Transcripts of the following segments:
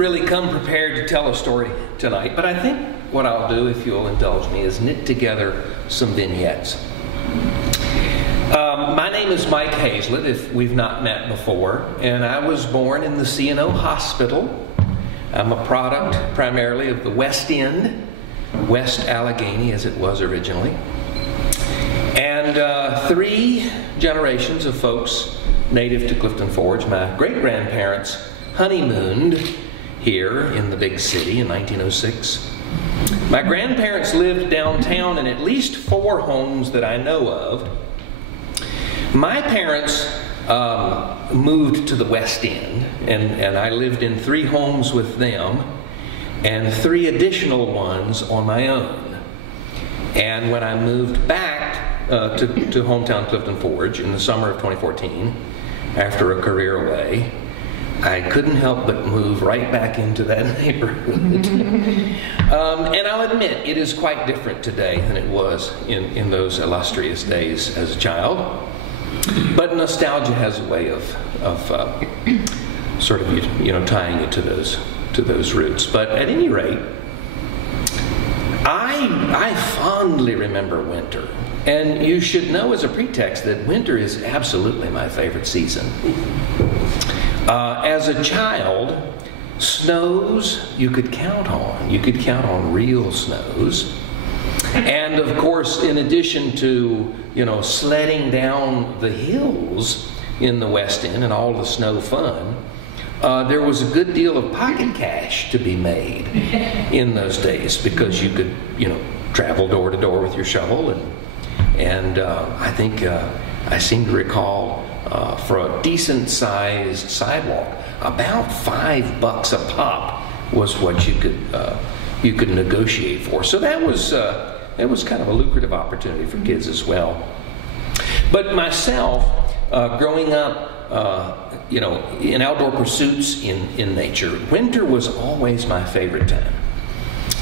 really come prepared to tell a story tonight, but I think what I'll do, if you'll indulge me, is knit together some vignettes. My name is Mike Hayslett, if we've not met before, and I was born in the C&O Hospital. I'm a product primarily of the West End, West Allegheny as it was originally. And 3 generations of folks native to Clifton Forge. My great-grandparents honeymooned here in the big city in 1906. My grandparents lived downtown in at least 4 homes that I know of. My parents moved to the West End, and I lived in 3 homes with them and 3 additional ones on my own. And when I moved back to hometown Clifton Forge in the summer of 2014, after a career away, I couldn't help but move right back into that neighborhood. And I'll admit, it is quite different today than it was in those illustrious days as a child. But nostalgia has a way of sort of, you know, tying you to those roots. But at any rate, I fondly remember winter. And you should know as a pretext that winter is absolutely my favorite season. As a child, snows you could count on. You could count on real snows. And of course, in addition to, you know, sledding down the hills in the West End and all the snow fun, there was a good deal of pocket cash to be made in those days, because you could, you know, travel door to door with your shovel, and I think I seem to recall for a decent sized sidewalk, about $5 a pop was what you could negotiate for. So that was kind of a lucrative opportunity for kids as well. But myself, growing up, you know, in outdoor pursuits in nature, winter was always my favorite time.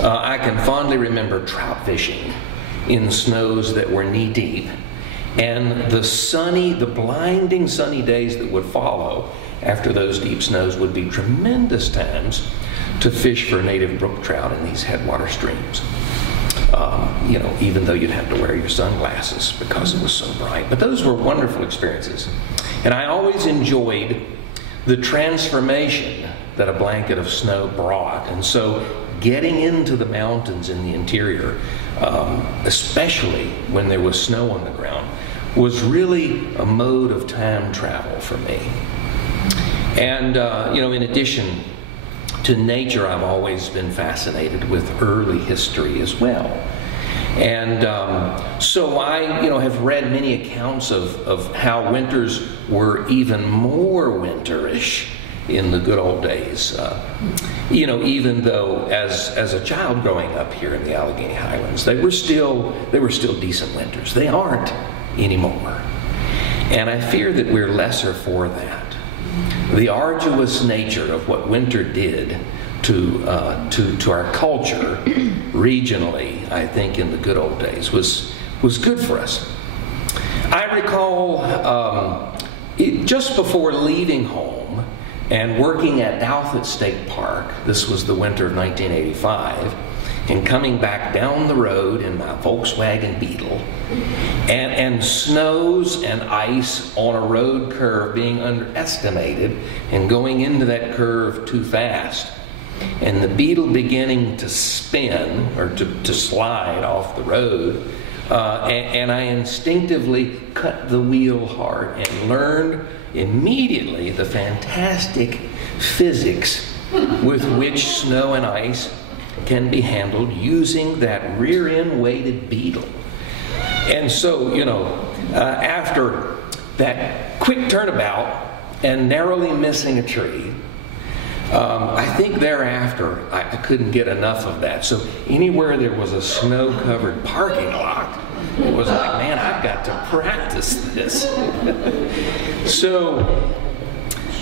I can fondly remember trout fishing in snows that were knee-deep, and the blinding sunny days that would follow after those deep snows would be tremendous times to fish for native brook trout in these headwater streams. You know, even though you'd have to wear your sunglasses because it was so bright. But those were wonderful experiences. And I always enjoyed the transformation that a blanket of snow brought. And so getting into the mountains in the interior, especially when there was snow on the ground, was really a mode of time travel for me. And, you know, in addition to nature, I've always been fascinated with early history as well. And so I, you know, have read many accounts of how winters were even more winterish in the good old days. You know, even though as a child growing up here in the Allegheny Highlands, they were still decent winters. They aren't anymore. And I fear that we're lesser for that. The arduous nature of what winter did to our culture regionally, I think in the good old days, was good for us. I recall just before leaving home and working at Douthit State Park, this was the winter of 1985, and coming back down the road in my Volkswagen Beetle, and snows and ice on a road curve being underestimated and going into that curve too fast, and the Beetle beginning to spin or to slide off the road, and I instinctively cut the wheel hard and learned immediately the fantastic physics with which snow and ice can be handled using that rear-end weighted Beetle. And so, you know, after that quick turnabout and narrowly missing a tree, I think thereafter I couldn't get enough of that. So anywhere there was a snow-covered parking lot, it was like, man, I've got to practice this. So,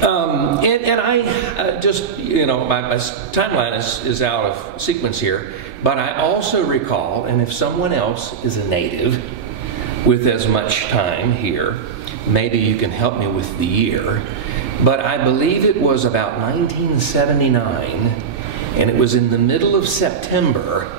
and I just, you know, my timeline is out of sequence here, but I also recall, and if someone else is a native with as much time here, maybe you can help me with the year, but I believe it was about 1979, and it was in the middle of September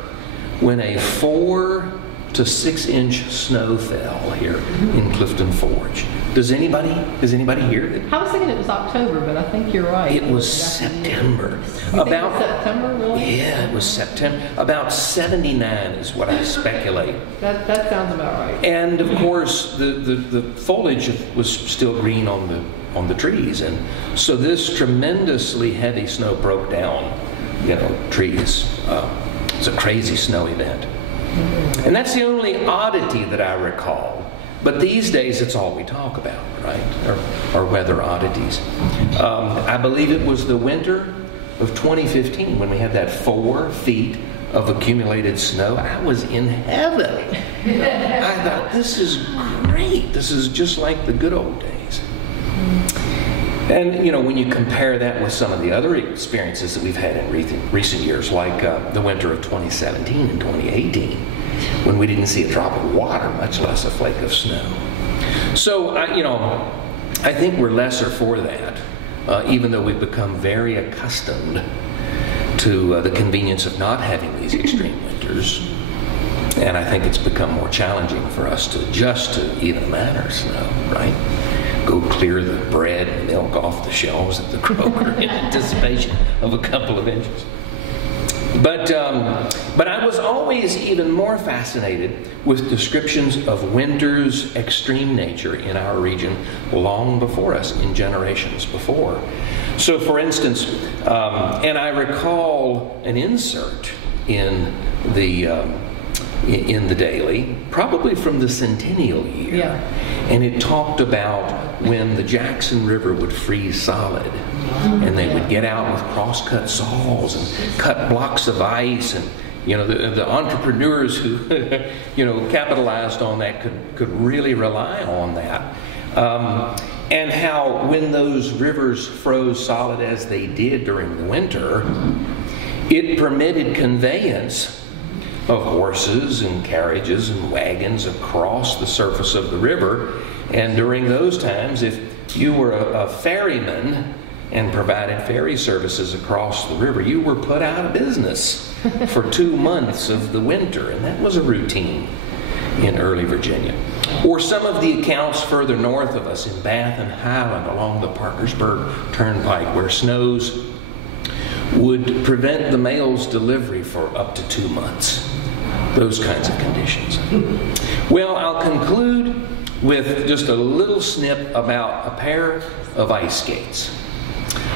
when a 4 to 6 inch snow fell here in Clifton Forge. Does anybody hear it? I was thinking it was October, but I think you're right. It was September. About September, really? Yeah, it was September. About 79 is what I speculate. That sounds about right. And of course, the foliage was still green on the trees, and so this tremendously heavy snow broke down, trees. It's a crazy snow event. And that's the only oddity that I recall. But these days, it's all we talk about, right? Our weather oddities. I believe it was the winter of 2015 when we had that 4 feet of accumulated snow. I was in heaven. I thought, this is great. This is just like the good old days. And, when you compare that with some of the other experiences that we've had in recent years, like the winter of 2017 and 2018, when we didn't see a drop of water, much less a flake of snow. So, I think we're lesser for that, even though we've become very accustomed to the convenience of not having these extreme winters. And I think it's become more challenging for us to adjust to even a manner of snow, right? Go clear the bread and milk off the shelves at the Kroger in anticipation of a couple of inches. But I was always even more fascinated with descriptions of winter's extreme nature in our region long before us, in generations before. So, for instance, and I recall an insert in the Daily, probably from the centennial year, and it talked about when the Jackson River would freeze solid, and they would get out with cross-cut saws and cut blocks of ice, and the entrepreneurs who capitalized on that could really rely on that. And how when those rivers froze solid as they did during the winter, it permitted conveyance of horses and carriages and wagons across the surface of the river. And during those times, if you were a ferryman and provided ferry services across the river, you were put out of business for 2 months of the winter, and that was a routine in early Virginia. Or some of the accounts further north of us in Bath and Highland along the Parkersburg Turnpike, where snows would prevent the mail's delivery for up to 2 months. Those kinds of conditions. Well, I'll conclude with just a little snip about a pair of ice skates.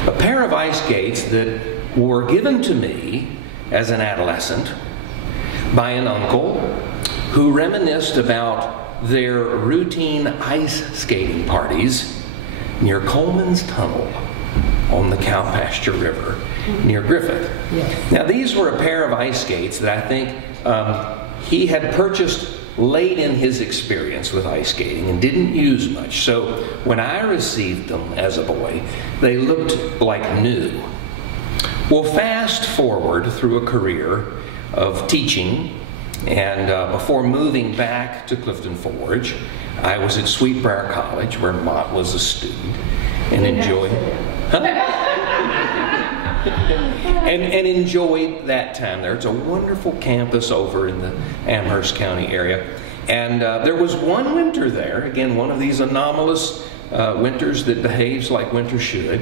A pair of ice skates that were given to me as an adolescent by an uncle who reminisced about their routine ice skating parties near Coleman's Tunnel on the Cowpasture River near Griffith. Yes. Now, these were a pair of ice skates that I think he had purchased late in his experience with ice skating and didn't use much. So when I received them as a boy, they looked like new. Well, fast forward through a career of teaching, and before moving back to Clifton Forge, I was at Sweetbriar College, where Mott was a student, and enjoyed and enjoyed that time there. It's a wonderful campus over in the Amherst County area. And there was one winter there, again, one of these anomalous winters that behaves like winter should,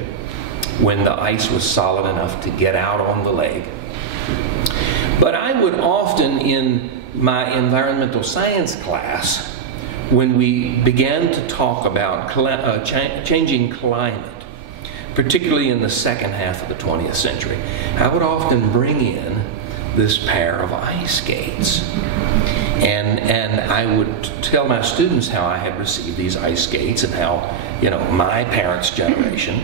when the ice was solid enough to get out on the lake. But I would often, in my environmental science class, when we began to talk about changing climate, particularly in the second half of the 20th century, I would often bring in this pair of ice skates. And I would tell my students how I had received these ice skates and how, my parents' generation,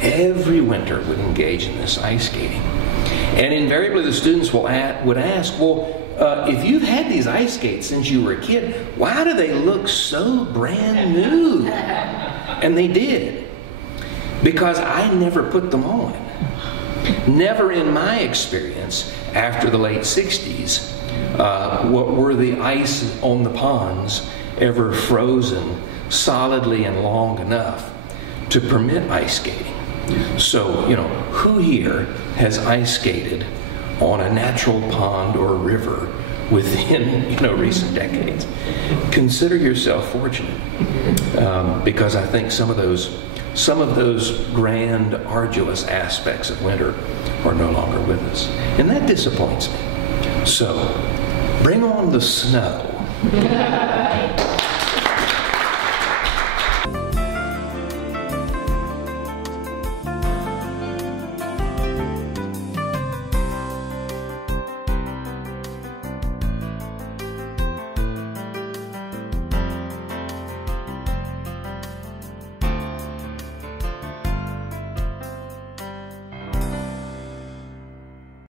every winter would engage in this ice skating. And invariably the students would ask, well, if you've had these ice skates since you were a kid, why do they look so brand new? And they did. Because I never put them on. Never in my experience after the late 60s were the ice on the ponds ever frozen solidly and long enough to permit ice skating. So, you know, who here has ice skated on a natural pond or a river within, you know, recent decades? Consider yourself fortunate, because I think some of those grand, arduous aspects of winter are no longer with us, and that disappoints me. So, bring on the snow.